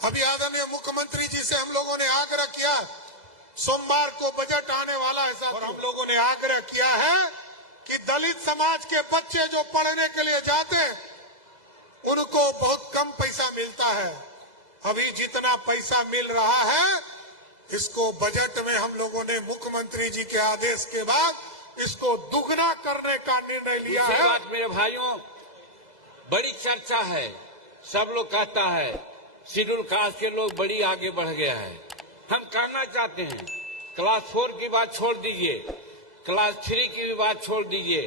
अभी आदरणीय मुख्यमंत्री जी से हम लोगों ने आग्रह किया, सोमवार को बजट आने वाला है और हम लोगों ने आग्रह किया है कि दलित समाज के बच्चे जो पढ़ने के लिए जाते हैं उनको बहुत कम पैसा मिलता है। अभी जितना पैसा मिल रहा है इसको बजट में हम लोगों ने मुख्यमंत्री जी के आदेश के बाद इसको दुगना करने का निर्णय लिया है। बात मेरे भाइयों, बड़ी चर्चा है, सब लोग कहता है शेड्यूल कास्ट के लोग बड़ी आगे बढ़ गया है। हम कहना चाहते हैं क्लास 4 की बात छोड़ दीजिए, क्लास 3 की भी बात छोड़ दीजिए,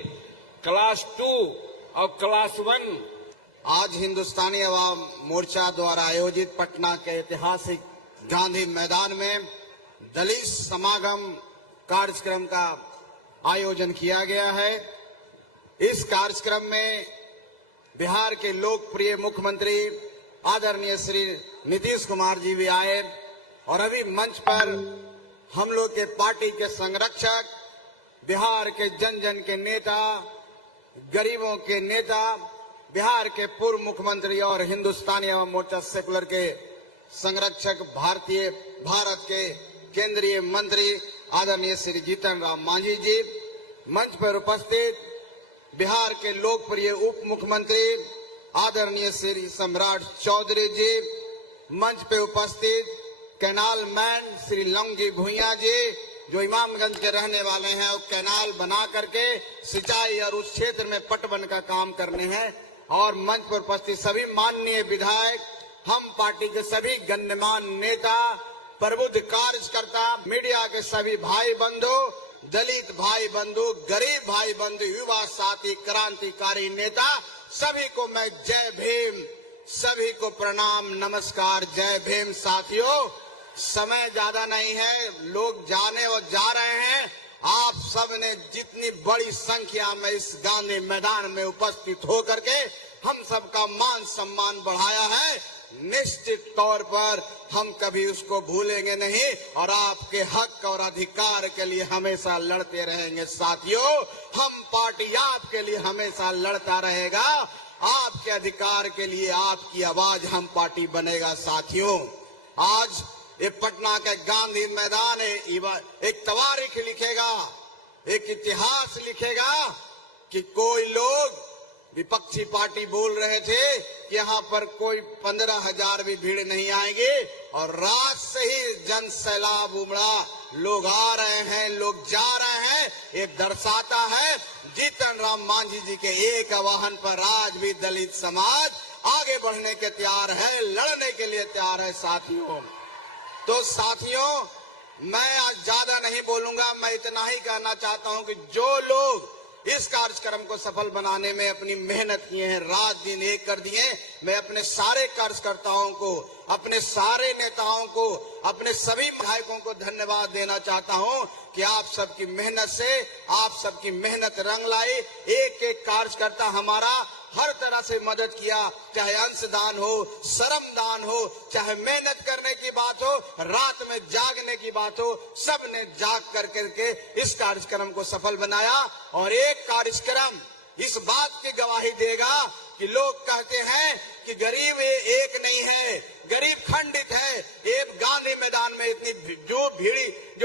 क्लास 2 और क्लास 1। आज हिंदुस्तानी अवाम मोर्चा द्वारा आयोजित पटना के ऐतिहासिक गांधी मैदान में दलित समागम कार्यक्रम का आयोजन किया गया है। इस कार्यक्रम में बिहार के लोकप्रिय मुख्यमंत्री आदरणीय श्री नीतीश कुमार जी भी आए और अभी मंच पर हम लोग के पार्टी के संरक्षक, बिहार के जन जन के नेता, गरीबों के नेता, बिहार के पूर्व मुख्यमंत्री और हिंदुस्तानी अवाम मोर्चा सेकुलर के संरक्षक, भारत के केंद्रीय मंत्री आदरणीय श्री जीतन राम मांझी जी, मंच पर उपस्थित बिहार के लोकप्रिय उप मुख्यमंत्री आदरणीय श्री सम्राट चौधरी जी, मंच पे उपस्थित कैनाल मैन श्री लंगी भुइया जी जो इमामगंज के रहने वाले हैं और कैनाल बना करके सिंचाई और उस क्षेत्र में पटवन का काम करने हैं, और मंच पर उपस्थित सभी माननीय विधायक, हम पार्टी के सभी गण्यमान्य नेता, प्रबुद्ध कार्यकर्ता, मीडिया के सभी भाई बंधु, दलित भाई बंधु, गरीब भाई बंधु, युवा साथी, क्रांतिकारी नेता, सभी को मैं जय भीम, सभी को प्रणाम, नमस्कार, जय भीम। साथियों, समय ज्यादा नहीं है, लोग जाने और जा रहे हैं। आप सब ने जितनी बड़ी संख्या में इस गांधी मैदान में उपस्थित होकर के हम सबका मान सम्मान बढ़ाया है, निश्चित तौर पर हम कभी उसको भूलेंगे नहीं और आपके हक और अधिकार के लिए हमेशा लड़ते रहेंगे। साथियों, हम पार्टी आपके लिए हमेशा लड़ता रहेगा, आपके अधिकार के लिए आपकी आवाज हम पार्टी बनेगा। साथियों, आज ये पटना के गांधी मैदान एक तवारीख लिखेगा, एक इतिहास लिखेगा कि कोई लोग विपक्षी पार्टी बोल रहे थे कि यहाँ पर कोई 15,000 भी भीड़ नहीं आएगी और रात से ही जन सैलाब उमड़ा, लोग आ रहे हैं, लोग जा रहे हैं। ये दर्शाता है जीतन राम मांझी जी के एक आह्वान पर आज भी दलित समाज आगे बढ़ने के तैयार है, लड़ने के लिए तैयार है। साथियों, तो साथियों, मैं आज ज्यादा नहीं बोलूंगा, मैं इतना ही कहना चाहता हूं कि जो लोग इस कार्यक्रम को सफल बनाने में अपनी मेहनत किए हैं, रात दिन एक कर दिए, मैं अपने सारे कार्यकर्ताओं को, अपने सारे नेताओं को, अपने सभी विधायकों को धन्यवाद देना चाहता हूं कि आप सबकी मेहनत से, आप सबकी मेहनत रंग लाई। एक एक कार्यकर्ता हमारा हर तरह से मदद किया, चाहे अंशदान हो, श्रमदान हो, चाहे मेहनत करने की बात हो, रात में जागने की बात हो, सबने जाग करके इस कार्यक्रम को सफल बनाया। और एक कार्यक्रम इस बात की गवाही देगा कि लोग कहते हैं कि गरीब एक नहीं है, गरीब खंडित है। एक गांधी मैदान में इतनी जो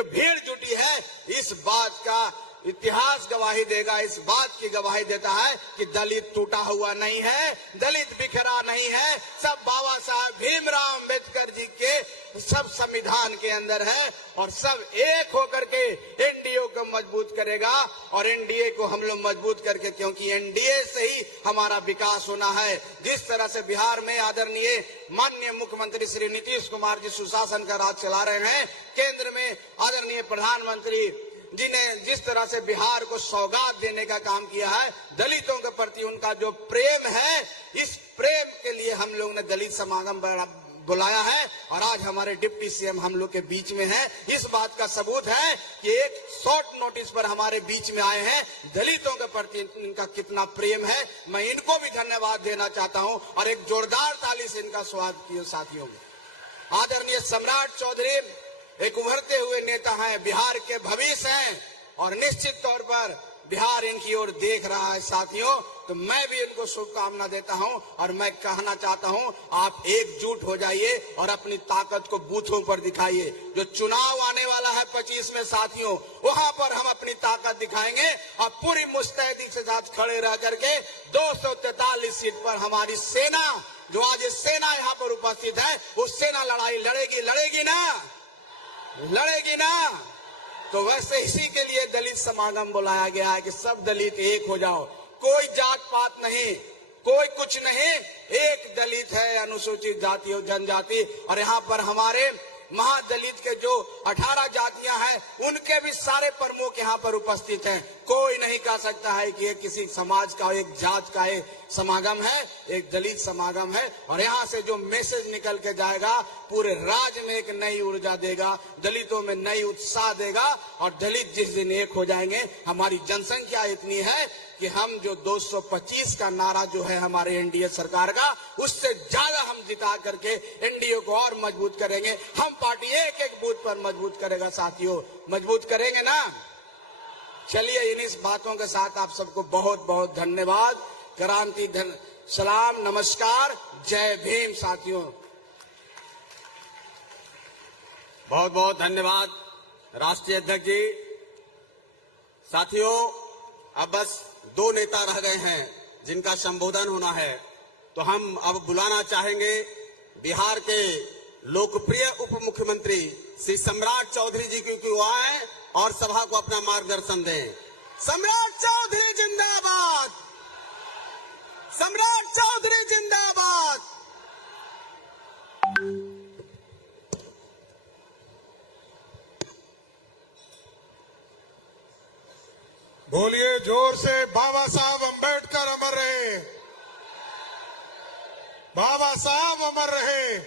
भीड़ जुटी है, इस बात का इतिहास गवाही देगा, इस बात की गवाही देता है कि दलित टूटा हुआ नहीं है, दलित बिखरा नहीं है, सब बाबा साहब भीमराव अम्बेडकर जी के सब संविधान के अंदर है और सब एक होकर के एनडीए को मजबूत करेगा। और एनडीए को हम लोग मजबूत करके, क्योंकि एनडीए से ही हमारा विकास होना है। जिस तरह से बिहार में आदरणीय माननीय मुख्यमंत्री श्री नीतीश कुमार जी सुशासन का राज चला रहे हैं, केंद्र में आदरणीय प्रधानमंत्री जिन्हें जिस तरह से बिहार को सौगात देने का काम किया है, दलितों के प्रति उनका जो प्रेम है, इस प्रेम के लिए हम लोग ने दलित समागम बुलाया है और आज हमारे डिप्टी सीएम हम लोग के बीच में है। इस बात का सबूत है कि एक शॉर्ट नोटिस पर हमारे बीच में आए हैं, दलितों के प्रति इनका कितना प्रेम है। मैं इनको भी धन्यवाद देना चाहता हूं और एक जोरदार ताली से इनका स्वागत किया। साथियों, आदरणीय सम्राट चौधरी एक उभरते हुए नेता हैं, बिहार के भविष्य हैं और निश्चित तौर पर बिहार इनकी ओर देख रहा है साथियों, तो मैं भी इनको शुभकामना देता हूं और मैं कहना चाहता हूं, आप एकजुट हो जाइए और अपनी ताकत को बूथों पर दिखाइए। जो चुनाव आने वाला है 25 में साथियों, वहां पर हम अपनी ताकत दिखाएंगे और पूरी मुस्तैदी के साथ खड़े रह करके 243 सीट पर हमारी सेना, जो आज इस सेना यहाँ पर उपस्थित है, उस सेना लड़ाई लड़ेगी ना। तो वैसे इसी के लिए दलित समागम बुलाया गया है कि सब दलित एक हो जाओ, कोई जात पात नहीं, कोई कुछ नहीं, एक दलित है, अनुसूचित जाति और जनजाति। और यहाँ पर हमारे महादलित के जो 18 जातियां हैं, उनके भी सारे प्रमुख यहाँ पर उपस्थित हैं। कोई नहीं कह सकता है कि ये किसी समाज का, एक जात का एक समागम है, एक दलित समागम है। और यहाँ से जो मैसेज निकल के जाएगा, पूरे राज्य में एक नई ऊर्जा देगा, दलितों में नई उत्साह देगा। और दलित जिस दिन एक हो जाएंगे, हमारी जनसंख्या इतनी है कि हम जो 225 का नारा जो है हमारे एनडीए सरकार का, उससे ज्यादा हम जिता करके एनडीए को और मजबूत करेंगे। हम पार्टी एक एक बूथ पर मजबूत करेगा साथियों, मजबूत करेंगे ना। चलिए, इन बातों के साथ आप सबको बहुत बहुत धन्यवाद, क्रांति सलाम, नमस्कार, जय भीम साथियों। बहुत बहुत धन्यवाद राष्ट्रीय अध्यक्ष जी। साथियों, अब बस 2 नेता रह गए हैं जिनका संबोधन होना है, तो हम अब बुलाना चाहेंगे बिहार के लोकप्रिय उप मुख्यमंत्री श्री सम्राट चौधरी जी की आए और सभा को अपना मार्गदर्शन दें। सम्राट चौधरी जिंदाबाद, सम्राट चौधरी जिंदाबाद। बोलिए जोर से, बाबा साहब अम्बेडकर अमर रहे, बाबा साहब अमर रहे,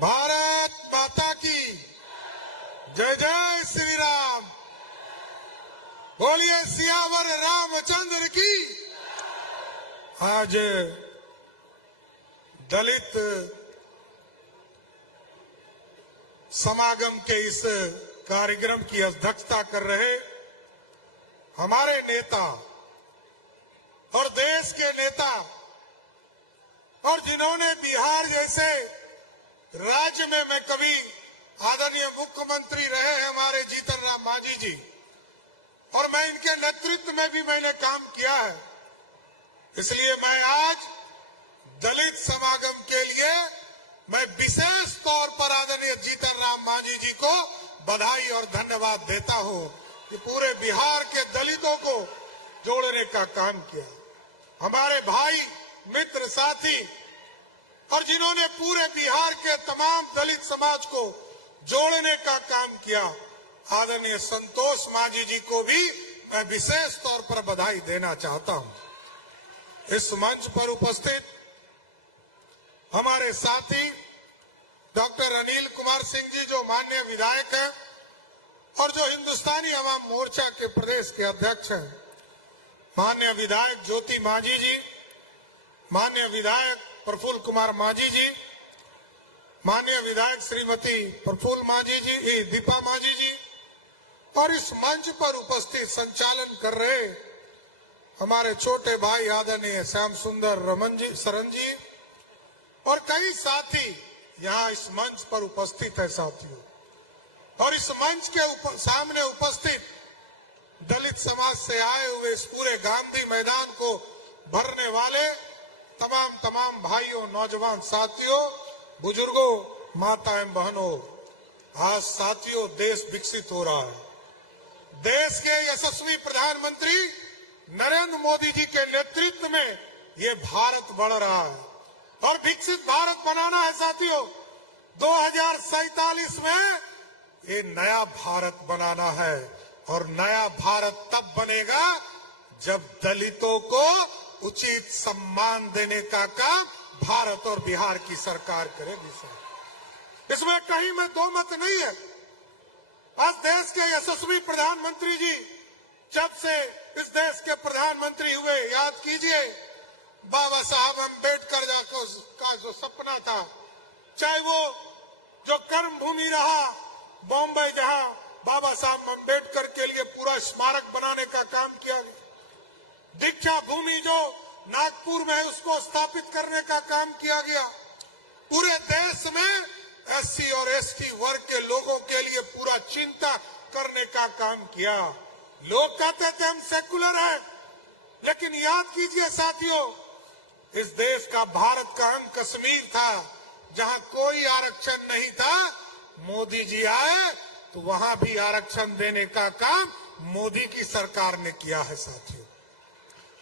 भारत माता की जय जय श्री राम। बोलिए सियावर रामचंद्र की। आज दलित समागम के इस कार्यक्रम की अध्यक्षता कर रहे हमारे नेता और देश के नेता, और जिन्होंने बिहार जैसे राज्य में मैं कभी आदरणीय मुख्यमंत्री रहे हैं हमारे जीतन राम मांझी जी, और मैं इनके नेतृत्व में भी मैंने काम किया है। इसलिए मैं आज दलित समागम के लिए मैं विशेष तौर पर आदरणीय जीतन राम मांझी जी को बधाई और धन्यवाद देता हूं कि पूरे बिहार के दलितों को जोड़ने का काम किया। हमारे भाई, मित्र, साथी, और जिन्होंने पूरे बिहार के तमाम दलित समाज को जोड़ने का काम किया, आदरणीय संतोष मांझी जी को भी मैं विशेष तौर पर बधाई देना चाहता हूं। इस मंच पर उपस्थित हमारे साथी डॉक्टर अनिल कुमार सिंह जी, जो माननीय विधायक हैं और जो हिंदुस्तानी अवाम मोर्चा के प्रदेश के अध्यक्ष हैं, माननीय विधायक ज्योति मांझी जी, माननीय विधायक प्रफुल्ल कुमार मांझी जी, माननीय विधायक श्रीमती प्रफुल्ल मांझी जी, दीपा मांझी जी, और इस मंच पर उपस्थित संचालन कर रहे हमारे छोटे भाई आदरणीय श्याम सुंदर रमन जी, सरन जी, और कई साथी यहाँ इस मंच पर उपस्थित है साथियों। और इस मंच के सामने उपस्थित दलित समाज से आए हुए इस पूरे गांधी मैदान को भरने वाले तमाम भाइयों, नौजवान साथियों, बुजुर्गों, माताएं, बहनों, आज साथियों देश विकसित हो रहा है। देश के यशस्वी प्रधानमंत्री नरेंद्र मोदी जी के नेतृत्व में ये भारत बढ़ रहा है और विकसित भारत बनाना है साथियों। 2047 में ये नया भारत बनाना है, और नया भारत तब बनेगा जब दलितों को उचित सम्मान देने का काम भारत और बिहार की सरकार करेगी सर। इसमें कहीं में दो मत नहीं है। आज देश के यशस्वी प्रधानमंत्री जी जब से इस देश के प्रधानमंत्री हुए, याद कीजिए बाबा साहब अम्बेडकर का जो सपना था, चाहे वो जो कर्म भूमि रहा बॉम्बे, जहां बाबा साहब अम्बेडकर के लिए पूरा स्मारक बनाने का काम किया गया। दीक्षा भूमि जो नागपुर में है उसको स्थापित करने का काम किया गया। पूरे देश में एससी और एसटी वर्ग के लोगों के लिए पूरा चिंता करने का काम किया। लोग कहते थे हम सेकुलर हैं, लेकिन याद कीजिए साथियों, इस देश का भारत का अंग कश्मीर था, जहां कोई आरक्षण नहीं था। मोदी जी आए तो वहां भी आरक्षण देने का काम मोदी की सरकार ने किया है साथियों।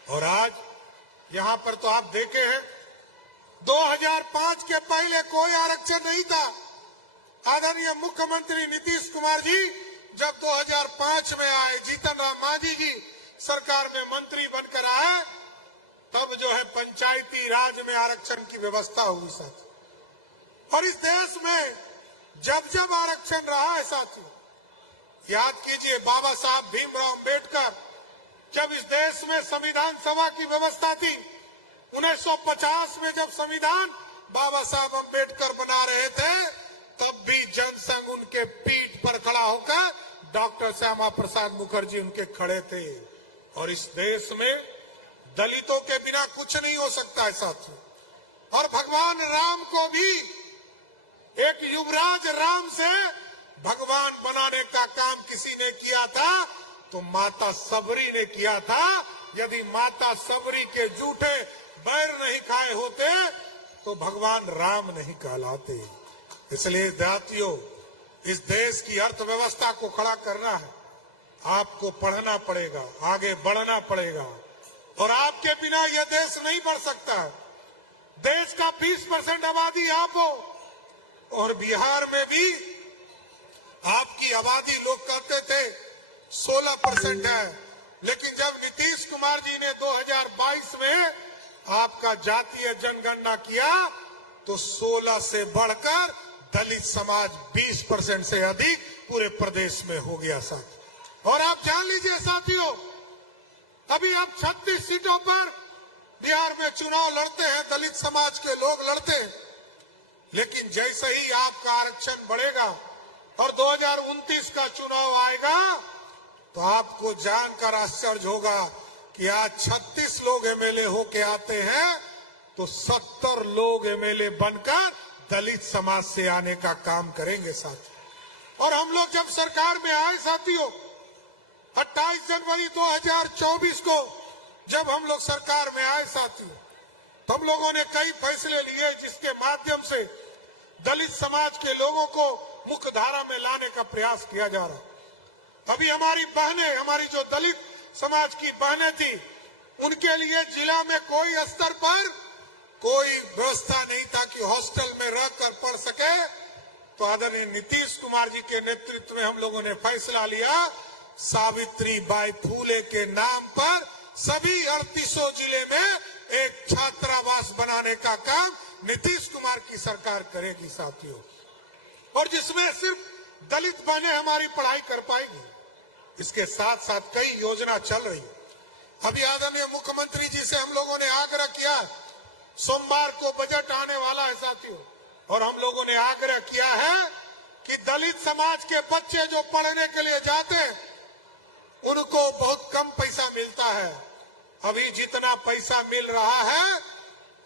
और आज यहां पर तो आप देखे हैं 2005 के पहले कोई आरक्षण नहीं था। आदरणीय मुख्यमंत्री नीतीश कुमार जी जब 2005 में आए, जीतन राम मांझी जी सरकार में मंत्री बनकर आए, तब जो है पंचायती राज में आरक्षण की व्यवस्था हुई साथियों। और इस देश में जब जब आरक्षण रहा है साथियों, याद कीजिए बाबा साहब भीमराव अम्बेडकर जब इस देश में संविधान सभा की व्यवस्था थी, 1950 में जब संविधान बाबा साहब अम्बेडकर बना रहे थे, तब भी जनसंघ उनके पीठ पर खड़ा होकर डॉक्टर श्यामा प्रसाद मुखर्जी उनके खड़े थे। और इस देश में दलितों के बिना कुछ नहीं हो सकता है साथियों। और भगवान राम को भी एक युवराज राम से भगवान बनाने का काम किसी ने किया था तो माता सबरी ने किया था। यदि माता सबरी के जूठे बैर नहीं खाए होते तो भगवान राम नहीं कहलाते। इसलिए जातियों, इस देश की अर्थव्यवस्था को खड़ा करना है, आपको पढ़ना पड़ेगा, आगे बढ़ना पड़ेगा। और आपके बिना यह देश नहीं बढ़ सकता। देश का 20% आबादी आप हो, और बिहार में भी आपकी आबादी लोग कहते थे 16% है, लेकिन जब नीतीश कुमार जी ने 2022 में आपका जातीय जनगणना किया तो 16 से बढ़कर दलित समाज 20% से अधिक पूरे प्रदेश में हो गया साथियों। और आप जान लीजिए साथियों, अभी आप 36 सीटों पर बिहार में चुनाव लड़ते हैं, दलित समाज के लोग लड़ते हैं, लेकिन जैसे ही आपका आरक्षण बढ़ेगा और 2029 का चुनाव आएगा तो आपको जानकर आश्चर्य होगा कि आज 36 लोग एमएलए होके आते हैं तो 70 लोग एमएलए बनकर दलित समाज से आने का काम करेंगे साथियों। और हम लोग जब सरकार में आए साथियों, 28 जनवरी 2024 को जब हम लोग सरकार में आए साथियों, तो हम लोगों ने कई फैसले लिए जिसके माध्यम से दलित समाज के लोगों को मुख्य धारा में लाने का प्रयास किया जा रहा है। अभी हमारी बहनें, हमारी जो दलित समाज की बहनें थी, उनके लिए जिला में कोई स्तर पर कोई व्यवस्था नहीं था कि हॉस्टल में रहकर पढ़ सके। तो आदरणीय नीतीश कुमार जी के नेतृत्व में हम लोगों ने फैसला लिया, सावित्री बाई फूले के नाम पर सभी 38 जिले में एक छात्रावास बनाने का काम नीतीश कुमार की सरकार करेगी साथियों। और जिसमें सिर्फ दलित बहनें हमारी पढ़ाई कर पाएगी। इसके साथ साथ कई योजना चल रही है। अभी आदरणीय मुख्यमंत्री जी से हम लोगों ने आग्रह किया, सोमवार को बजट आने वाला है साथियों, और हम लोगों ने आग्रह किया है कि दलित समाज के बच्चे जो पढ़ने के लिए जाते हैं उनको बहुत कम पैसा मिलता है। अभी जितना पैसा मिल रहा है,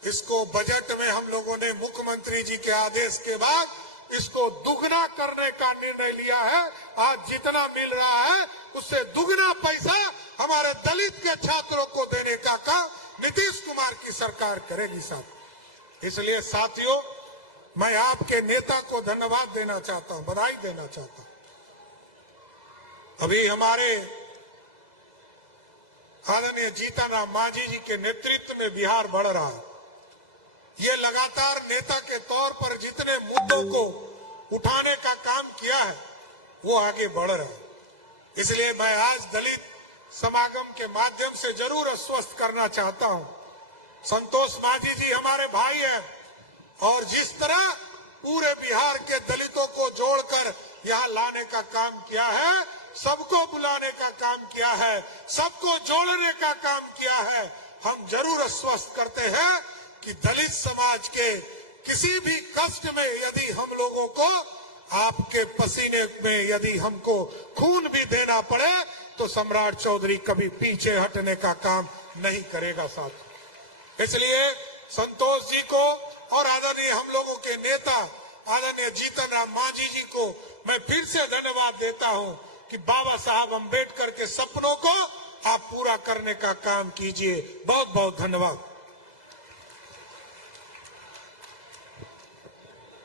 इसको बजट में हम लोगों ने मुख्यमंत्री जी के आदेश के बाद इसको दुगना करने का निर्णय लिया है। आज जितना मिल रहा है उससे दुगना पैसा हमारे दलित के छात्रों को देने का काम नीतीश कुमार की सरकार करेगी साथ। इसलिए साथियों, मैं आपके नेता को धन्यवाद देना चाहता हूं, बधाई देना चाहता हूं। अभी हमारे आदरणीय जीतन राम मांझी जी के नेतृत्व में बिहार बढ़ रहा है। ये लगातार नेता के तौर पर जितने मुद्दों को उठाने का काम किया है वो आगे बढ़ रहा है। इसलिए मैं आज दलित समागम के माध्यम से जरूर आश्वस्त करना चाहता हूं, संतोष मांझी जी हमारे भाई हैं और जिस तरह पूरे बिहार के दलितों को जोड़कर यहाँ लाने का काम किया है, सबको बुलाने का काम किया है, सबको जोड़ने का काम किया है, हम जरूर आश्वस्त करते हैं कि दलित समाज के किसी भी कष्ट में यदि हम लोगों को आपके पसीने में यदि हमको खून भी देना पड़े तो सम्राट चौधरी कभी पीछे हटने का काम नहीं करेगा साथ। इसलिए संतोष जी को और आदरणीय हम लोगों के नेता आदरणीय जीतन राम मांझी जी को मैं फिर से धन्यवाद देता हूं कि बाबा साहब अम्बेडकर के सपनों को आप पूरा करने का काम कीजिए। बहुत बहुत धन्यवाद।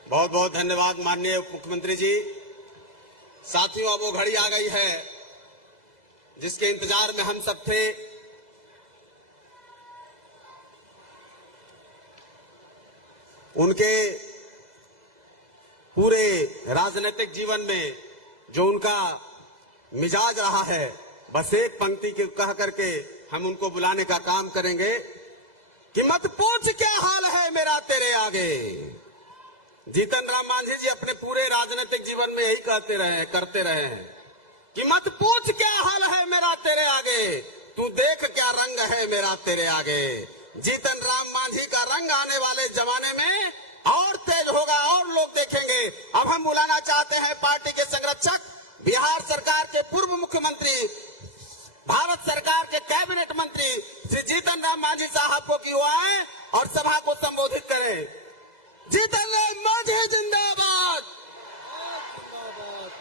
बहुत बहुत धन्यवाद माननीय उप मुख्यमंत्री जी। साथियों, अब वो घड़ी आ गई है जिसके इंतजार में हम सब थे। उनके पूरे राजनीतिक जीवन में जो उनका मिजाज रहा है, बस एक पंक्ति के कह करके हम उनको बुलाने का काम करेंगे कि मत पूछ क्या हाल है मेरा तेरे आगे। जीतन राम मांझी जी अपने पूरे राजनीतिक जीवन में यही करते रहे हैं कि मत पूछ क्या हाल है मेरा तेरे आगे, तू देख क्या रंग है मेरा तेरे आगे। जीतन राम मांझी का रंग आने वाले जमाने में और तेज होगा और लोग देखेंगे। अब हम बुलाना चाहते हैं पार्टी के संरक्षक, बिहार सरकार के पूर्व मुख्यमंत्री, भारत सरकार के कैबिनेट मंत्री श्री जीतन राम मांझी साहब को कि वो आए और सभा को संबोधित करें। जीतन राम मांझी जिंदाबाद,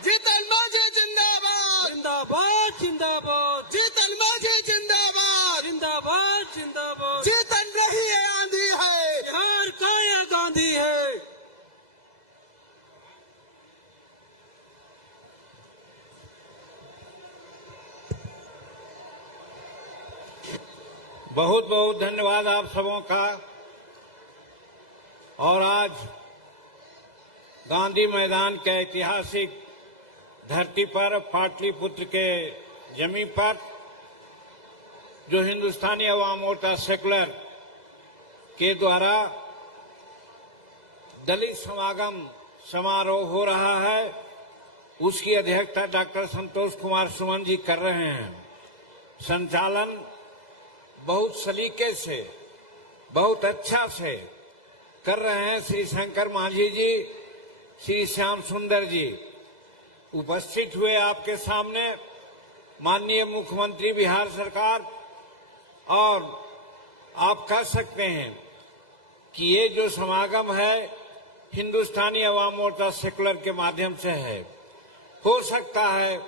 जीतन मांझी जिंदाबाद, जिंदाबाद जिंदाबाद, जीतन मांझी जिंदाबाद, जिंदाबाद जिंदाबाद। जीतन रही है आंधी है, बिहार का यह गांधी है। बहुत बहुत धन्यवाद आप सबों का। और आज गांधी मैदान के ऐतिहासिक धरती पर पाटलिपुत्र के जमीन पर जो हिंदुस्तानी अवाम मोर्चा सेकुलर के द्वारा दलित समागम समारोह हो रहा है, उसकी अध्यक्षता डॉक्टर संतोष कुमार सुमन जी कर रहे हैं। संचालन बहुत सलीके से, बहुत अच्छा से कर रहे हैं श्री शंकर मांझी जी, श्री श्याम सुंदर जी। उपस्थित हुए आपके सामने माननीय मुख्यमंत्री बिहार सरकार, और आप कह सकते हैं कि ये जो समागम है हिंदुस्तानी अवाम मोर्चा सेकुलर के माध्यम से है। हो सकता है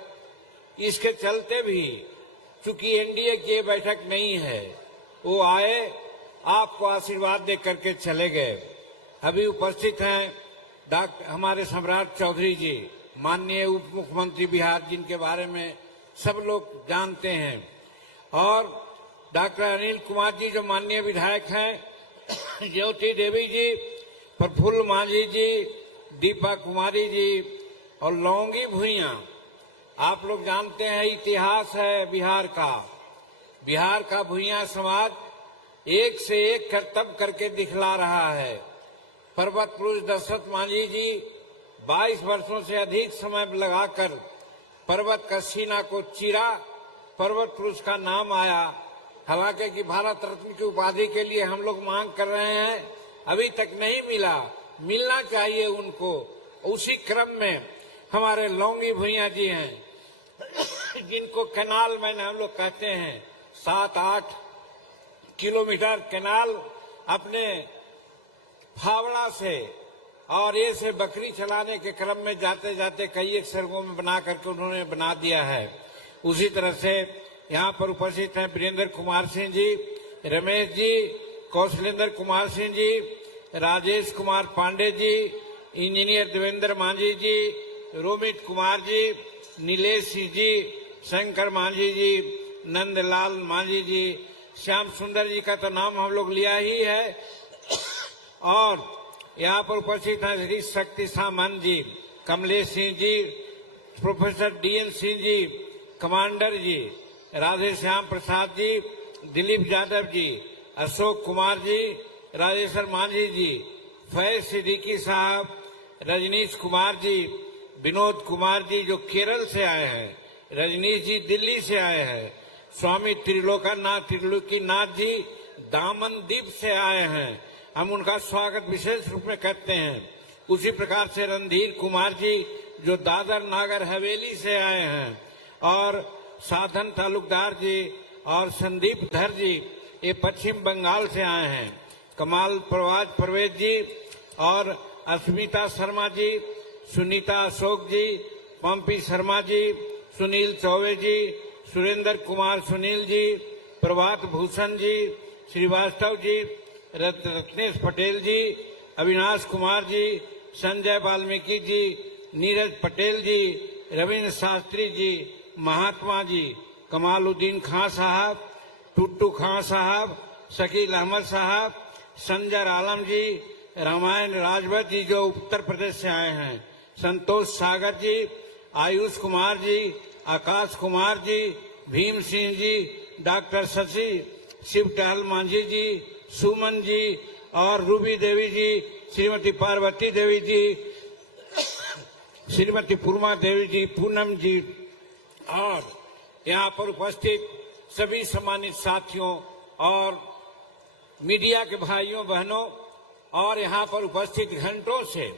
इसके चलते भी, चूंकि एनडीए की ये बैठक नहीं है, वो आए आपको आशीर्वाद दे करके चले गए। अभी उपस्थित हैं हमारे सम्राट चौधरी जी, माननीय उप मुख्यमंत्री बिहार, जिनके बारे में सब लोग जानते हैं, और डॉक्टर अनिल कुमार जी जो माननीय विधायक हैं, ज्योति देवी जी, प्रफुल्ल मांझी जी, दीपा कुमारी जी और लौंगी भुइया। आप लोग जानते हैं इतिहास है बिहार का। बिहार का भुइया समाज एक से एक करतब करके दिखला रहा है। पर्वत पुरुष दशरथ मांझी जी 22 वर्षों से अधिक समय लगाकर पर्वत का सीना को चीरा, पर्वत पुरुष का नाम आया। हालांकि कि भारत रत्न की उपाधि के लिए हम लोग मांग कर रहे हैं, अभी तक नहीं मिला, मिलना चाहिए उनको। उसी क्रम में हमारे लौंगी भुइया जी हैं, जिनको कैनाल मैन हम लोग कहते हैं, 7-8 किलोमीटर कैनाल अपने फावड़ा से और ये से बकरी चलाने के क्रम में जाते जाते कई एक सड़कों में बना करके उन्होंने बना दिया है। उसी तरह से यहाँ पर उपस्थित हैं वीरेंद्र कुमार सिंह जी, रमेश जी, कौशलेंद्र कुमार सिंह जी, राजेश कुमार पांडे जी, इंजीनियर देवेंद्र मांझी जी, रोमित कुमार जी, नीलेश सिंह जी, शंकर मांझी जी, नंदलाल मांझी जी, श्याम सुंदर जी का तो नाम हम लोग लिया ही है, और यहाँ पर उपस्थित हैं श्री शक्ति सामंत जी, Kamlesh Singh ji, professor DN Singh ji, commander जी, राधे श्याम प्रसाद जी, दिलीप यादव जी, अशोक कुमार जी, राजेश्वर मांझी जी, फैज सिद्दीकी साहब, रजनीश कुमार जी, विनोद कुमार जी जो केरल से आए हैं, रजनीश जी दिल्ली से आए हैं, स्वामी त्रिलोकीनाथ जी दामनदीप से आए हैं। हम उनका स्वागत विशेष रूप में करते हैं। उसी प्रकार से रणधीर कुमार जी जो दादर नागर हवेली से आए हैं, और साधन तालुकदार जी और संदीप धर जी ये पश्चिम बंगाल से आए हैं। कमाल परवेज जी और अस्मिता शर्मा जी, सुनीता अशोक जी, पंपी शर्मा जी, सुनील चौबे जी, सुरेंद्र कुमार सुनील जी, प्रभात भूषण जी, श्रीवास्तव जी, रत्नेश पटेल जी, अविनाश कुमार जी, संजय वाल्मीकि जी, नीरज पटेल जी, रविंद्र शास्त्री जी, महात्मा जी, कमालुद्दीन खां साहब, टुट्टू खां साहब, शकील अहमद साहब, संजर आलम जी, रामायण राजभर जी जो उत्तर प्रदेश से आए हैं, संतोष सागर जी, आयुष कुमार जी, आकाश कुमार जी, भीम सिंह जी, डॉक्टर शशि शिव टहल मांझी जी, सुमन जी और रूबी देवी जी, श्रीमती पार्वती देवी जी, श्रीमती पूर्मा देवी जी, पूनम जी और यहाँ पर उपस्थित सभी सम्मानित साथियों और मीडिया के भाइयों बहनों और यहाँ पर उपस्थित घंटों से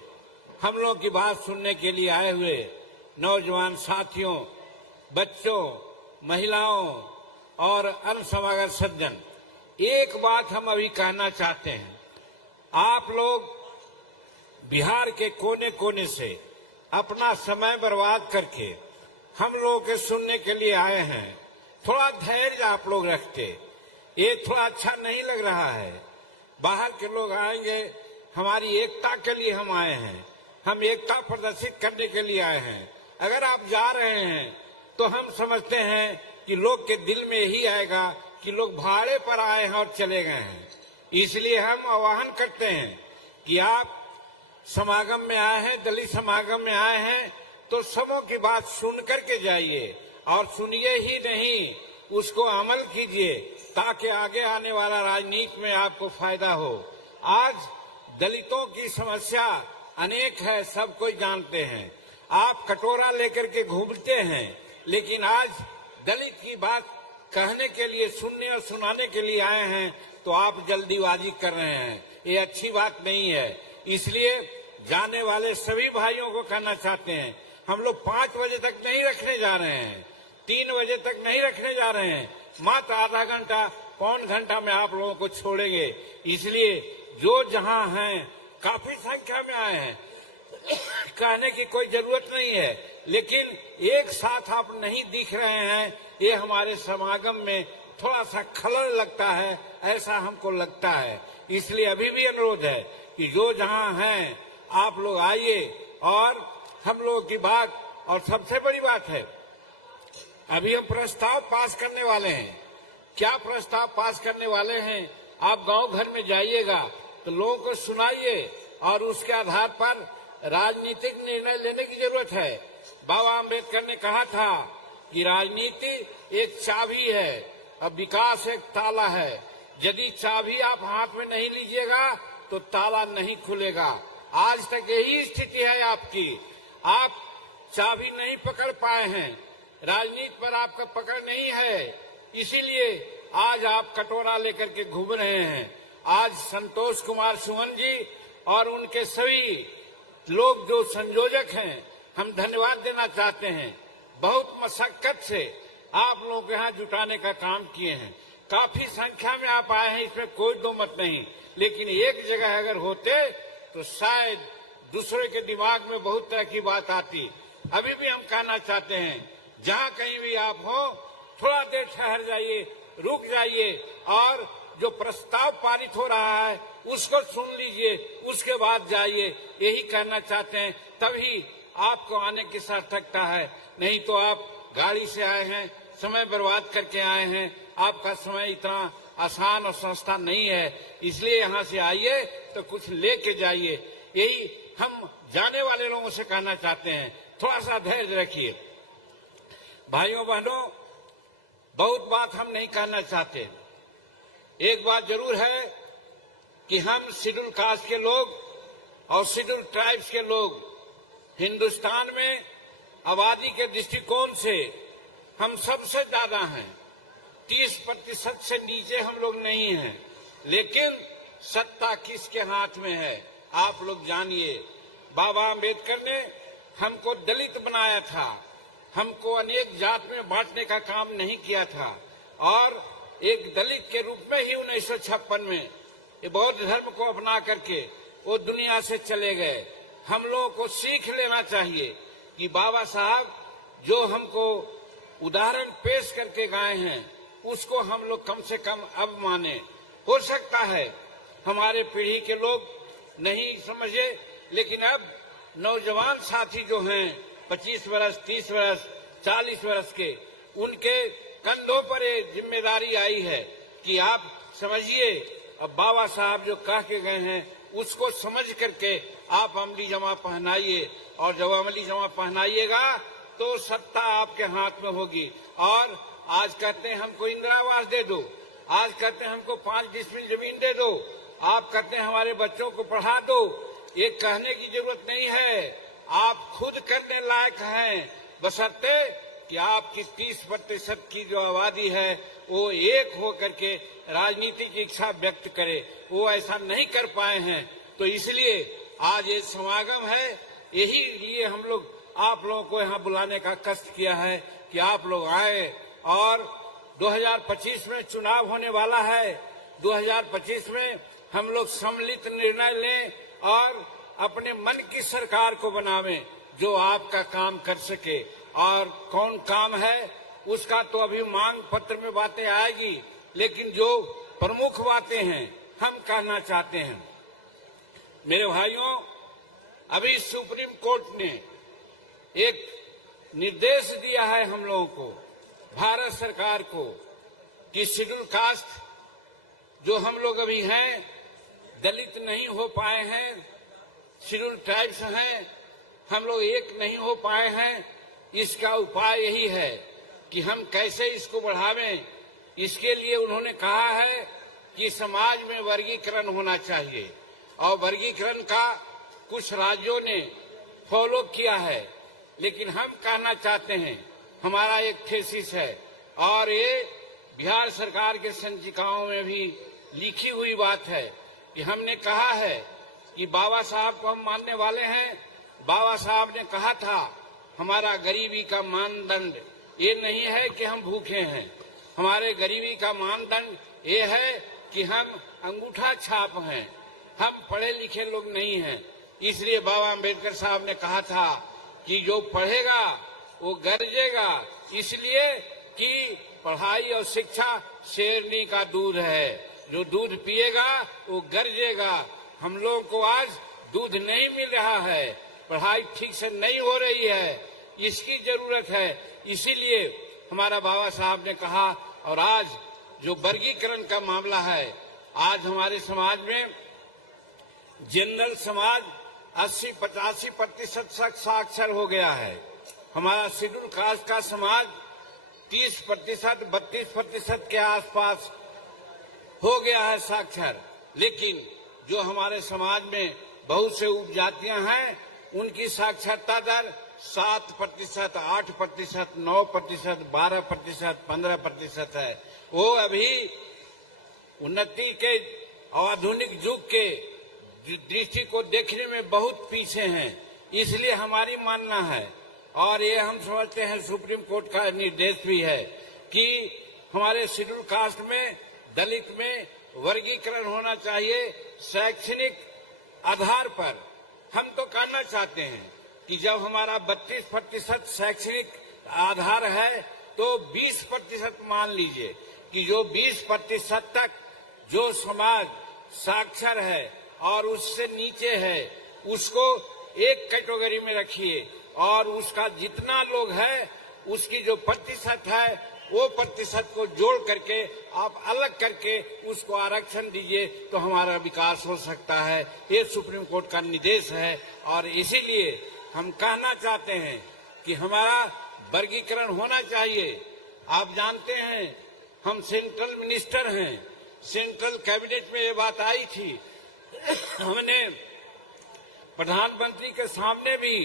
हम लोग की बात सुनने के लिए आए हुए नौजवान साथियों, बच्चों, महिलाओं और अन्य समागत सज्जन, एक बात हम अभी कहना चाहते हैं। आप लोग बिहार के कोने कोने से अपना समय बर्बाद करके हम लोगों के सुनने के लिए आए हैं। थोड़ा धैर्य आप लोग रखते, ये थोड़ा अच्छा नहीं लग रहा है। बाहर के लोग आएंगे, हमारी एकता के लिए हम आए हैं, हम एकता प्रदर्शित करने के लिए आए हैं। अगर आप जा रहे हैं तो हम समझते हैं कि लोग के दिल में यही आएगा कि लोग भाड़े पर आए हैं और चले गए हैं। इसलिए हम आह्वान करते हैं कि आप समागम में आए हैं, दलित समागम में आए हैं, तो सबों की बात सुन करके जाइए और सुनिए ही नहीं, उसको अमल कीजिए ताकि आगे आने वाला राजनीति में आपको फायदा हो। आज दलितों की समस्या अनेक है, सब कोई जानते हैं। आप कटोरा लेकर के घूमते हैं, लेकिन आज दलित की बात कहने के लिए, सुनने और सुनाने के लिए आए हैं तो आप जल्दीबाजी कर रहे हैं। ये अच्छी बात नहीं है। इसलिए जाने वाले सभी भाइयों को कहना चाहते हैं, हम लोग 5 बजे तक नहीं रखने जा रहे हैं, 3 बजे तक नहीं रखने जा रहे हैं, मात्र आधा घंटा, पौन घंटा में आप लोगों को छोड़ेंगे। इसलिए जो जहां हैं, काफी संख्या में आए हैं, कहने की कोई जरूरत नहीं है, लेकिन एक साथ आप नहीं दिख रहे हैं, ये हमारे समागम में थोड़ा सा खलल लगता है, ऐसा हमको लगता है। इसलिए अभी भी अनुरोध है कि जो जहां हैं आप लोग आइए और हम लोगों की बात, और सबसे बड़ी बात है अभी हम प्रस्ताव पास करने वाले हैं। क्या प्रस्ताव पास करने वाले हैं? आप गांव घर में जाइएगा तो लोगों को सुनाइए और उसके आधार पर राजनीतिक निर्णय लेने की जरूरत है। बाबा अम्बेडकर ने कहा था कि राजनीति एक चाबी है और विकास एक ताला है। यदि चाबी आप हाथ में नहीं लीजिएगा तो ताला नहीं खुलेगा। आज तक यही स्थिति है आपकी, आप चाबी नहीं पकड़ पाए हैं, राजनीति पर आपका पकड़ नहीं है, इसीलिए आज आप कटोरा लेकर के घूम रहे हैं। आज संतोष कुमार सुमन जी और उनके सभी लोग जो संयोजक हैं, हम धन्यवाद देना चाहते हैं। बहुत मशक्कत से आप लोग यहाँ जुटाने का काम किए हैं। काफी संख्या में आप आए हैं, इसमें कोई दो मत नहीं, लेकिन एक जगह अगर होते तो शायद दूसरे के दिमाग में बहुत तरह की बात आती। अभी भी हम कहना चाहते हैं, जहाँ कहीं भी आप हो, थोड़ा देर ठहर जाइए, रुक जाइए और जो प्रस्ताव पारित हो रहा है उसको सुन लीजिए, उसके बाद जाइए। यही कहना चाहते हैं, तभी आपको आने की सार्थकता है। नहीं तो आप गाड़ी से आए हैं, समय बर्बाद करके आए हैं, आपका समय इतना आसान और सस्ता नहीं है। इसलिए यहाँ से आइए तो कुछ लेके जाइए। यही हम जाने वाले लोगों से कहना चाहते हैं, थोड़ा सा धैर्य रखिए। भाइयों बहनों, बहुत बात हम नहीं कहना चाहते। एक बात जरूर है कि हम शेड्यूल कास्ट के लोग और शेड्यूल ट्राइब्स के लोग हिंदुस्तान में आबादी के दृष्टिकोण से हम सबसे ज्यादा हैं। 30% से नीचे हम लोग नहीं हैं, लेकिन सत्ता किसके हाथ में है आप लोग जानिए। बाबा आम्बेडकर ने हमको दलित बनाया था, हमको अनेक जात में बांटने का काम नहीं किया था और एक दलित के रूप में ही 1956 में ये बौद्ध धर्म को अपना करके वो दुनिया से चले गए। हम लोगों को सीख लेना चाहिए कि बाबा साहब जो हमको उदाहरण पेश करके गए हैं उसको हम लोग कम से कम अब माने। हो सकता है हमारे पीढ़ी के लोग नहीं समझे, लेकिन अब नौजवान साथी जो हैं 25 वर्ष, 30 वर्ष, 40 वर्ष के, उनके कंधों पर ये जिम्मेदारी आई है कि आप समझिए, अब बाबा साहब जो कह के गए हैं उसको समझ करके आप अमली जमा पहनाइए, और जब अमली जमा पहनाइएगा तो सत्ता आपके हाथ में होगी। और आज कहते हैं हमको इंदिरा आवास दे दो, आज कहते हैं हमको 5 डिसमिल जमीन दे दो, आप कहते हैं हमारे बच्चों को पढ़ा दो। ये कहने की जरूरत नहीं है, आप खुद करने लायक हैं, बशर्ते कि आपकी 30% की जो आबादी है वो एक होकर के राजनीति की इच्छा व्यक्त करे। वो ऐसा नहीं कर पाए हैं, तो इसलिए आज ये समागम है, यही लिए हम लोग आप लोगों को यहाँ बुलाने का कष्ट किया है कि आप लोग आए। और 2025 में चुनाव होने वाला है, 2025 में हम लोग सम्मिलित निर्णय लें और अपने मन की सरकार को बनावें जो आपका काम कर सके। और कौन काम है उसका तो अभी मांग पत्र में बातें आएगी, लेकिन जो प्रमुख बातें हैं हम कहना चाहते हैं। मेरे भाइयों, अभी सुप्रीम कोर्ट ने एक निर्देश दिया है हम लोगों को, भारत सरकार को, कि शेड्यूल कास्ट जो हम लोग अभी हैं, दलित नहीं हो पाए हैं, शेड्यूल ट्राइब्स हैं, हम लोग एक नहीं हो पाए हैं। इसका उपाय यही है कि हम कैसे इसको बढ़ावें। इसके लिए उन्होंने कहा है कि समाज में वर्गीकरण होना चाहिए, और वर्गीकरण का कुछ राज्यों ने फॉलो किया है, लेकिन हम कहना चाहते हैं, हमारा एक थीसिस है और ये बिहार सरकार के संचिकाओं में भी लिखी हुई बात है कि हमने कहा है कि बाबा साहब को हम मानने वाले हैं। बाबा साहब ने कहा था हमारा गरीबी का मानदंड ये नहीं है कि हम भूखे हैं, हमारे गरीबी का मानदंड ये है कि हम अंगूठा छाप हैं, हम पढ़े लिखे लोग नहीं हैं। इसलिए बाबा आम्बेडकर साहब ने कहा था कि जो पढ़ेगा वो गरजेगा, इसलिए कि पढ़ाई और शिक्षा शेरनी का दूध है, जो दूध पिएगा वो गरजेगा। हम लोगों को आज दूध नहीं मिल रहा है, पढ़ाई ठीक से नहीं हो रही है, इसकी जरूरत है। इसीलिए हमारा बाबा साहब ने कहा, और आज जो वर्गीकरण का मामला है, आज हमारे समाज में जनरल समाज 80-85% साक्षर हो गया है। हमारा शेड्यूल कास्ट का समाज 30%, 32% के आसपास हो गया है साक्षर। लेकिन जो हमारे समाज में बहुत से उपजातियां हैं, उनकी साक्षरता दर 7%, 8%, 9%, 12%, 15% है। वो अभी उन्नति के और आधुनिक युग के दृष्टि को देखने में बहुत पीछे हैं। इसलिए हमारी मानना है, और ये हम समझते हैं सुप्रीम कोर्ट का निर्देश भी है, कि हमारे शेड्यूल कास्ट में, दलित में वर्गीकरण होना चाहिए शैक्षणिक आधार पर। हम तो करना चाहते हैं कि जब हमारा 32% शैक्षणिक आधार है तो 20% मान लीजिए कि जो 20% तक जो समाज साक्षर है और उससे नीचे है उसको एक कैटेगरी में रखिए, और उसका जितना लोग है उसकी जो प्रतिशत है वो प्रतिशत को जोड़ करके आप अलग करके उसको आरक्षण दीजिए, तो हमारा विकास हो सकता है। ये सुप्रीम कोर्ट का निर्देश है, और इसीलिए हम कहना चाहते हैं कि हमारा वर्गीकरण होना चाहिए। आप जानते हैं हम सेंट्रल मिनिस्टर हैं, सेंट्रल कैबिनेट में ये बात आई थी। हमने प्रधानमंत्री के सामने भी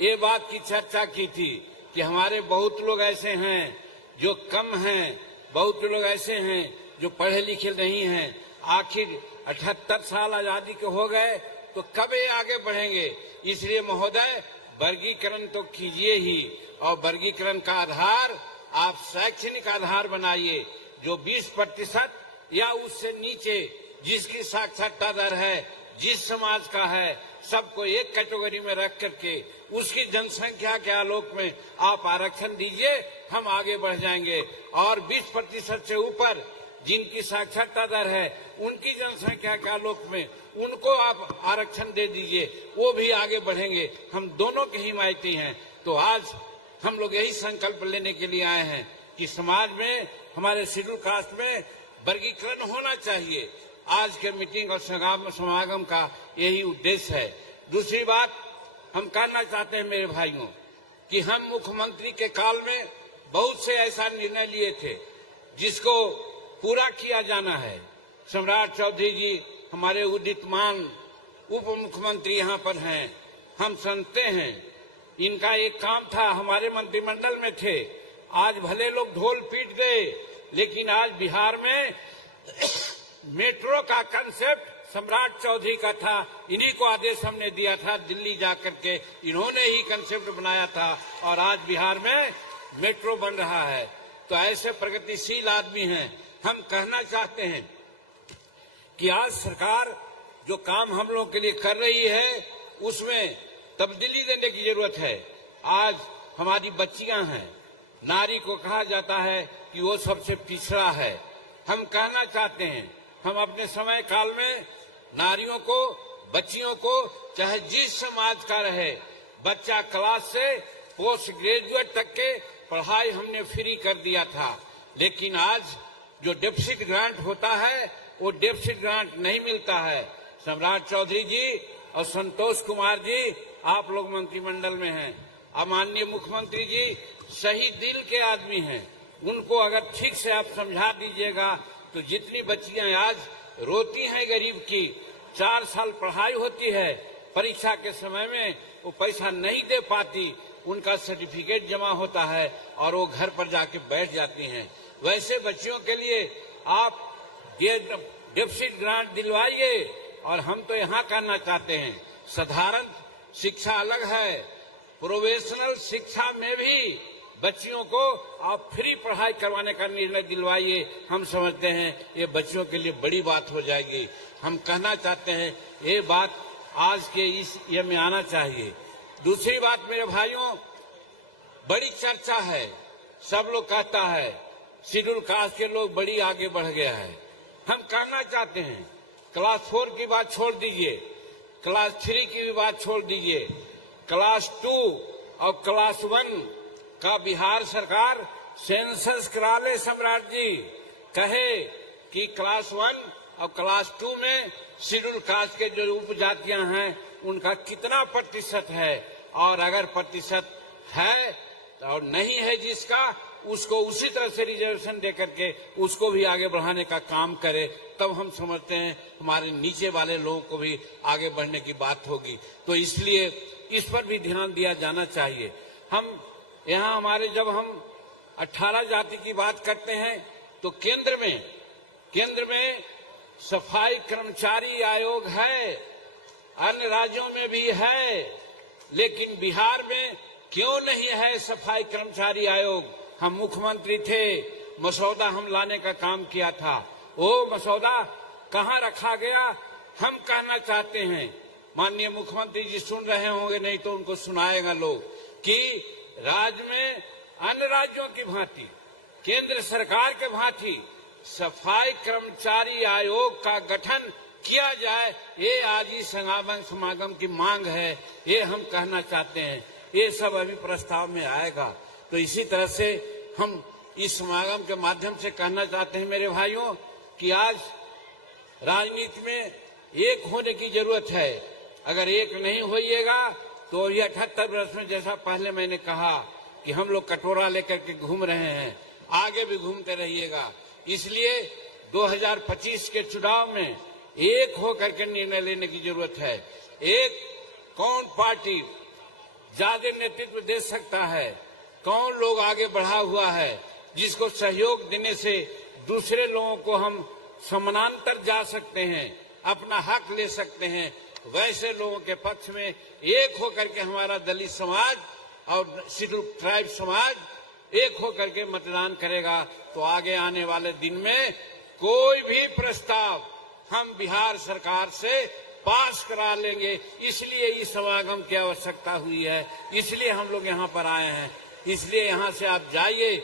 ये बात की चर्चा की थी कि हमारे बहुत लोग ऐसे हैं जो कम हैं, बहुत लोग ऐसे हैं जो पढ़े लिखे नहीं हैं। आखिर 78 साल आजादी के हो गए तो कब ये आगे बढ़ेंगे। इसलिए महोदय वर्गीकरण तो कीजिए ही, और वर्गीकरण का आधार आप शैक्षणिक आधार बनाइए, जो 20% या उससे नीचे जिसकी साक्षरता दर है, जिस समाज का है, सबको एक कैटेगरी में रख करके उसकी जनसंख्या के आलोक में आप आरक्षण दीजिए, हम आगे बढ़ जाएंगे। और 20% से ऊपर जिनकी साक्षरता दर है, उनकी जनसंख्या के आलोक में उनको आप आरक्षण दे दीजिए, वो भी आगे बढ़ेंगे। हम दोनों के हिमायती हैं। तो आज हम लोग यही संकल्प लेने के लिए आए हैं कि समाज में, हमारे शेड्यूल कास्ट में वर्गीकरण होना चाहिए। आज के मीटिंग और समागम का यही उद्देश्य है। दूसरी बात हम कहना चाहते हैं मेरे भाइयों कि हम मुख्यमंत्री के काल में बहुत से ऐसा निर्णय लिए थे जिसको पूरा किया जाना है। सम्राट चौधरी जी हमारे उदितमान उप मुख्यमंत्री यहाँ पर हैं, हम सुनते हैं। इनका एक काम था, हमारे मंत्रिमंडल में थे। आज भले लोग ढोल पीट दे, लेकिन आज बिहार में मेट्रो का कंसेप्ट सम्राट चौधरी का था। इन्हीं को आदेश हमने दिया था, दिल्ली जाकर के इन्होंने ही कंसेप्ट बनाया था, और आज बिहार में मेट्रो बन रहा है। तो ऐसे प्रगतिशील आदमी हैं। हम कहना चाहते हैं कि आज सरकार जो काम हम लोग के लिए कर रही है, उसमें तब्दीली देने की जरूरत है। आज हमारी बच्चियां हैं, नारी को कहा जाता है कि वो सबसे पिछड़ा है। हम कहना चाहते हैं, हम अपने समय काल में नारियों को, बच्चियों को, चाहे जिस समाज का रहे, बच्चा क्लास से पोस्ट ग्रेजुएट तक के पढ़ाई हमने फ्री कर दिया था। लेकिन आज जो डेफिसिट ग्रांट होता है, वो डेफिसिट ग्रांट नहीं मिलता है। सम्राट चौधरी जी और संतोष कुमार जी, आप लोग मंत्रिमंडल में हैं। अब माननीय मुख्यमंत्री जी सही दिल के आदमी हैं, उनको अगर ठीक से आप समझा दीजिएगा तो जितनी बच्चियां आज रोती हैं गरीब की, 4 साल पढ़ाई होती है, परीक्षा के समय में वो पैसा नहीं दे पाती, उनका सर्टिफिकेट जमा होता है और वो घर पर जाके बैठ जाती हैं। वैसे बच्चियों के लिए आप डेफिसिट ग्रांट दिलवाइए। और हम तो यहाँ करना चाहते हैं, साधारण शिक्षा अलग है, प्रोफेशनल शिक्षा में भी बच्चियों को आप फ्री पढ़ाई करवाने का निर्णय दिलवाइए। हम समझते हैं ये बच्चियों के लिए बड़ी बात हो जाएगी। हम कहना चाहते हैं ये बात आज के इस ये में आना चाहिए। दूसरी बात मेरे भाइयों, बड़ी चर्चा है, सब लोग कहता है शेड्यूल कास्ट के लोग बड़ी आगे बढ़ गया है। हम कहना चाहते हैं क्लास 4 की बात छोड़ दीजिए, क्लास 3 की भी बात छोड़ दीजिए, क्लास 2 और क्लास 1 का बिहार सरकार सेंसस करा ले। सम्राट जी कहे कि क्लास 1 और क्लास 2 में शेड्यूल कास्ट के जो उपजातियां हैं उनका कितना प्रतिशत है, और अगर प्रतिशत है और नहीं है जिसका, उसको उसी तरह से रिजर्वेशन दे करके उसको भी आगे बढ़ाने का काम करे। तब हम समझते हैं हमारे नीचे वाले लोगों को भी आगे बढ़ने की बात होगी। तो इसलिए इस पर भी ध्यान दिया जाना चाहिए। हम यहाँ हमारे जब हम 18 जाति की बात करते हैं तो केंद्र में सफाई कर्मचारी आयोग है, अन्य राज्यों में भी है, लेकिन बिहार में क्यों नहीं है सफाई कर्मचारी आयोग? हम मुख्यमंत्री थे, मसौदा हम लाने का काम किया था, वो मसौदा कहाँ रखा गया? हम कहना चाहते हैं, माननीय मुख्यमंत्री जी सुन रहे होंगे, नहीं तो उनको सुनाएगा लोग, कि राज्य में अन्य राज्यों की भांति, केंद्र सरकार के भांति सफाई कर्मचारी आयोग का गठन किया जाए। ये आज ही समागम की मांग है, ये हम कहना चाहते हैं। ये सब अभी प्रस्ताव में आएगा। तो इसी तरह से हम इस समागम के माध्यम से कहना चाहते हैं मेरे भाइयों कि आज राजनीति में एक होने की जरूरत है। अगर एक नहीं होइएगा तो ये 78 वर्ष में, जैसा पहले मैंने कहा कि हम लोग कटोरा लेकर के घूम रहे हैं, आगे भी घूमते रहिएगा। इसलिए 2025 के चुनाव में एक होकर के निर्णय लेने की जरूरत है। एक कौन पार्टी ज्यादा नेतृत्व दे सकता है, कौन लोग आगे बढ़ा हुआ है, जिसको सहयोग देने से दूसरे लोगों को हम समानांतर जा सकते हैं, अपना हक ले सकते हैं, वैसे लोगों के पक्ष में एक होकर के हमारा दलित समाज और शेड्यूल ट्राइब समाज एक होकर के मतदान करेगा तो आगे आने वाले दिन में कोई भी प्रस्ताव हम बिहार सरकार से पास करा लेंगे। इसलिए इस समागम की आवश्यकता हुई है, इसलिए हम लोग यहाँ पर आए हैं। इसलिए यहाँ से आप जाइए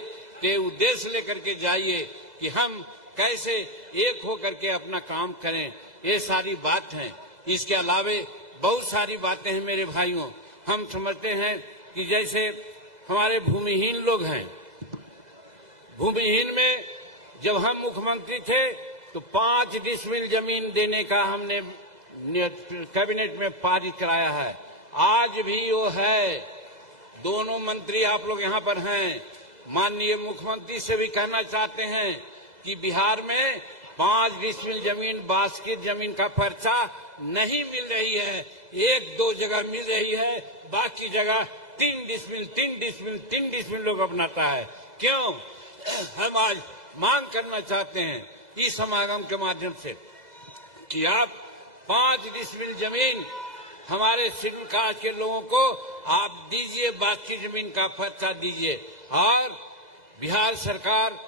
तो उद्देश्य लेकर के जाइए कि हम कैसे एक होकर के अपना काम करें, ये सारी बात है। इसके अलावे बहुत सारी बातें हैं मेरे भाइयों। हम समझते हैं कि जैसे हमारे भूमिहीन लोग हैं, भूमिहीन में जब हम मुख्यमंत्री थे तो 5 डिसमिल जमीन देने का हमने कैबिनेट में पारित कराया है। आज भी वो है। दोनों मंत्री आप लोग यहाँ पर हैं, माननीय मुख्यमंत्री से भी कहना चाहते हैं कि बिहार में 5 डिसमिल जमीन बास्केट जमीन का पर्चा नहीं मिल रही है। 1-2 जगह मिल रही है, बाकी जगह 3 डिसमिल लोग अपनाता है। क्यों? हम आज मांग करना चाहते हैं इस समागम के माध्यम से कि आप 5 डिसमिल जमीन हमारे शेड्यूल कास्ट के लोगों को आप दीजिए, बाकी जमीन का पर्चा दीजिए। और बिहार सरकार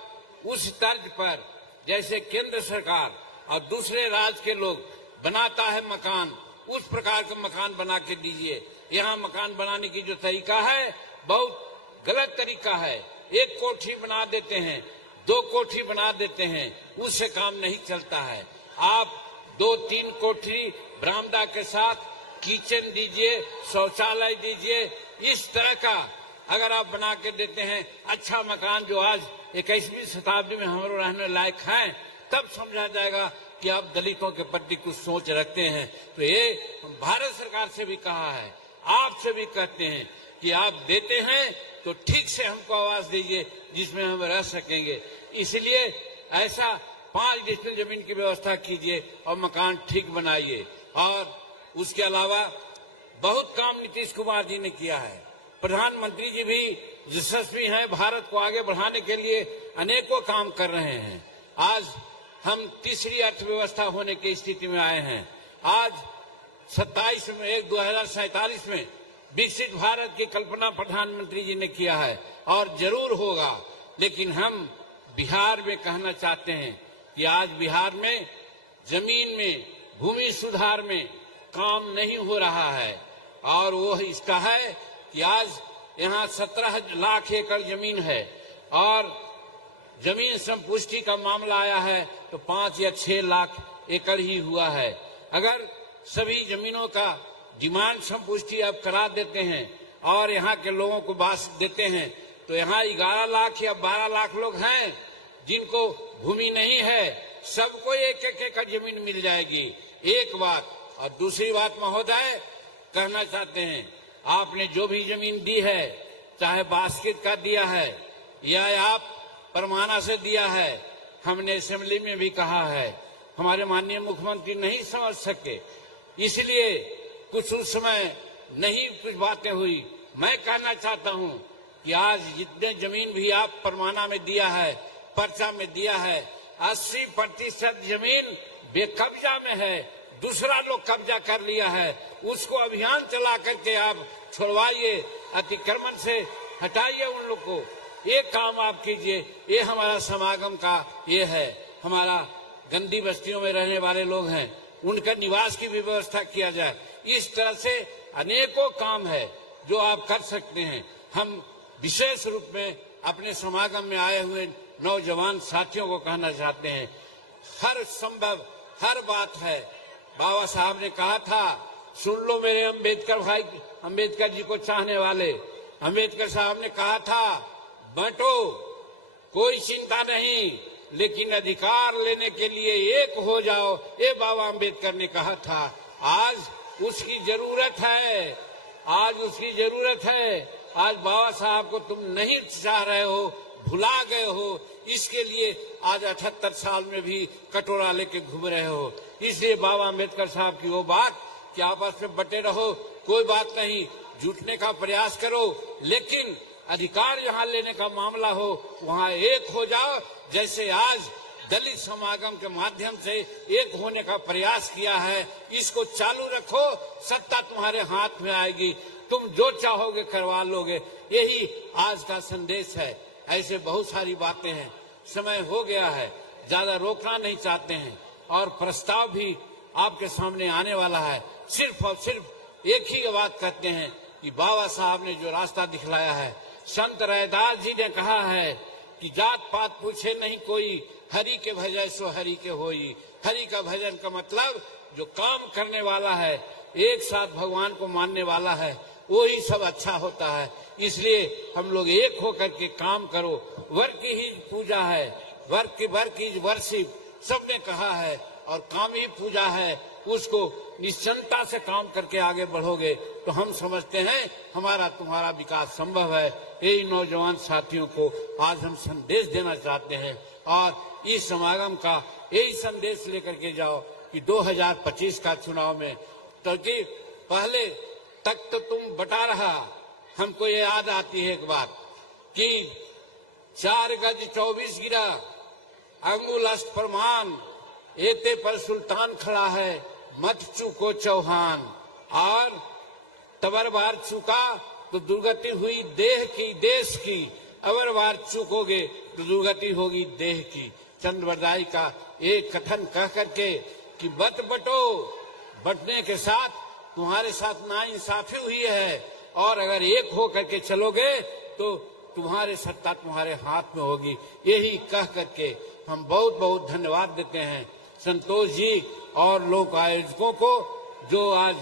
उस तर्ज पर जैसे केंद्र सरकार और दूसरे राज्य के लोग बनाता है मकान, उस प्रकार का मकान बना के दीजिए। यहाँ मकान बनाने की जो तरीका है बहुत गलत तरीका है। 1 कोठी बना देते हैं, 2 कोठी बना देते हैं, उससे काम नहीं चलता है। आप 2-3 कोठी बरामदा के साथ किचन दीजिए, शौचालय दीजिए। इस तरह का अगर आप बना के देते हैं अच्छा मकान जो आज 21वीं शताब्दी में हमारे रहने लायक है, तब समझा जाएगा कि आप दलितों के प्रति कुछ सोच रखते हैं। तो ये भारत सरकार से भी कहा है, आपसे भी कहते हैं कि आप देते हैं तो ठीक से हमको आवाज दीजिए जिसमें हम रह सकेंगे। इसलिए ऐसा 5 डिसमिल जमीन की व्यवस्था कीजिए और मकान ठीक बनाइए। और उसके अलावा बहुत काम नीतीश कुमार जी ने किया है। प्रधानमंत्री जी भी यशस्वी हैं, भारत को आगे बढ़ाने के लिए अनेकों काम कर रहे हैं। आज हम तीसरी अर्थव्यवस्था होने की स्थिति में आए हैं। आज 2047 में विकसित भारत की कल्पना प्रधानमंत्री जी ने किया है और जरूर होगा। लेकिन हम बिहार में कहना चाहते हैं कि आज बिहार में जमीन में भूमि सुधार में काम नहीं हो रहा है। और वो इसका है कि आज यहाँ 17 लाख एकड़ जमीन है और जमीन संपुष्टि का मामला आया है तो 5 या 6 लाख एकड़ ही हुआ है। अगर सभी जमीनों का डिमांड संपुष्टि अब करा देते हैं और यहाँ के लोगों को बास देते हैं तो यहाँ 11 लाख या 12 लाख लोग हैं जिनको भूमि नहीं है। सबको 1-1 एकड़ जमीन मिल जाएगी। एक बात। और दूसरी बात महोदय कहना चाहते हैं, आपने जो भी जमीन दी है, चाहे बास्केट का दिया है या आप परमाना से दिया है, हमने असेंबली में भी कहा है, हमारे माननीय मुख्यमंत्री नहीं समझ सके, इसलिए कुछ उस समय नहीं कुछ बातें हुई। मैं कहना चाहता हूं कि आज जितने जमीन भी आप परमाना में दिया है, पर्चा में दिया है, 80% जमीन बेकब्जा में है, दूसरा लोग कब्जा कर लिया है। उसको अभियान चला करके आप छुड़वाइए, अतिक्रमण से हटाइए उन लोग को। ये काम आप कीजिए। ये हमारा समागम का ये है। हमारा गंदी बस्तियों में रहने वाले लोग हैं, उनका निवास की भी व्यवस्था किया जाए। इस तरह से अनेकों काम है जो आप कर सकते हैं। हम विशेष रूप में अपने समागम में आए हुए नौजवान साथियों को कहना चाहते हैं, हर संभव हर बात है। बाबा साहब ने कहा था, सुन लो मेरे अंबेडकर भाई, अंबेडकर जी को चाहने वाले, अंबेडकर साहब ने कहा था, बांटो, कोई चिंता नहीं, लेकिन अधिकार लेने के लिए एक हो जाओ। ये बाबा अंबेडकर ने कहा था। आज उसकी जरूरत है, आज उसकी जरूरत है। आज बाबा साहब को तुम नहीं चाह रहे हो, भुला गए हो, इसके लिए आज 78 साल में भी कटोरा लेके घूम रहे हो। इसलिए बाबा अंबेडकर साहब की वो बात कि आपस में बटे रहो, कोई बात नहीं, जुटने का प्रयास करो, लेकिन अधिकार जहाँ लेने का मामला हो वहाँ एक हो जाओ। जैसे आज दलित समागम के माध्यम से एक होने का प्रयास किया है। इसको चालू रखो, सत्ता तुम्हारे हाथ में आएगी, तुम जो चाहोगे करवा लोगे। यही आज का संदेश है। ऐसे बहुत सारी बातें हैं, समय हो गया है, ज्यादा रोकना नहीं चाहते हैं और प्रस्ताव भी आपके सामने आने वाला है। सिर्फ और सिर्फ एक ही बात कहते हैं कि बाबा साहब ने जो रास्ता दिखलाया है, संत रैदास जी ने कहा है कि जात पात पूछे नहीं कोई, हरि के भजय सो हरि के होई। हरि का भजन का मतलब जो काम करने वाला है, एक साथ भगवान को मानने वाला है, वो ही सब अच्छा होता है। इसलिए हम लोग एक होकर के काम करो। वर्क ही पूजा है, वर्क इज वर्शिप, सबने कहा है, और काम ही पूजा है। उसको निश्चिंतता से काम करके आगे बढ़ोगे तो हम समझते हैं हमारा तुम्हारा विकास संभव है। यही नौजवान साथियों को आज हम संदेश देना चाहते हैं और इस समागम का यही संदेश लेकर के जाओ कि 2025 का चुनाव में, तो कि पहले तक तो तुम बटा रहा, हमको ये याद आती है एक बात कि 4 गज 24 गिरा, अंगुल अष्ट प्रमाण, एते पर सुल्तान खड़ा है, मत चूको चौहान। और तबर बार चूका तो दुर्गति हुई देह की देश की, अबर बार चूकोगे तो दुर्गति होगी देह की। चंद्रवरदाई का एक कथन कह करके कि मत बटो, बटने के साथ तुम्हारे साथ नाइंसाफी हुई है, और अगर एक हो करके चलोगे तो तुम्हारे सत्ता तुम्हारे हाथ में होगी। यही कह करके हम बहुत बहुत धन्यवाद देते हैं संतोष जी और लोक आयोजकों को जो आज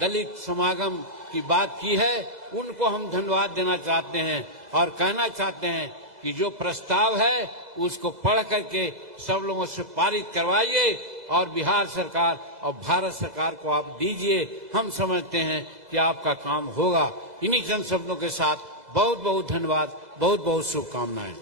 दलित समागम की बात की है, उनको हम धन्यवाद देना चाहते हैं और कहना चाहते हैं कि जो प्रस्ताव है उसको पढ़ करके सब लोगों से पारित करवाइए और बिहार सरकार और भारत सरकार को आप दीजिए। हम समझते हैं कि आपका काम होगा। इन्हीं चंद शब्दों के साथ बहुत बहुत धन्यवाद, बहुत बहुत शुभकामनाएं।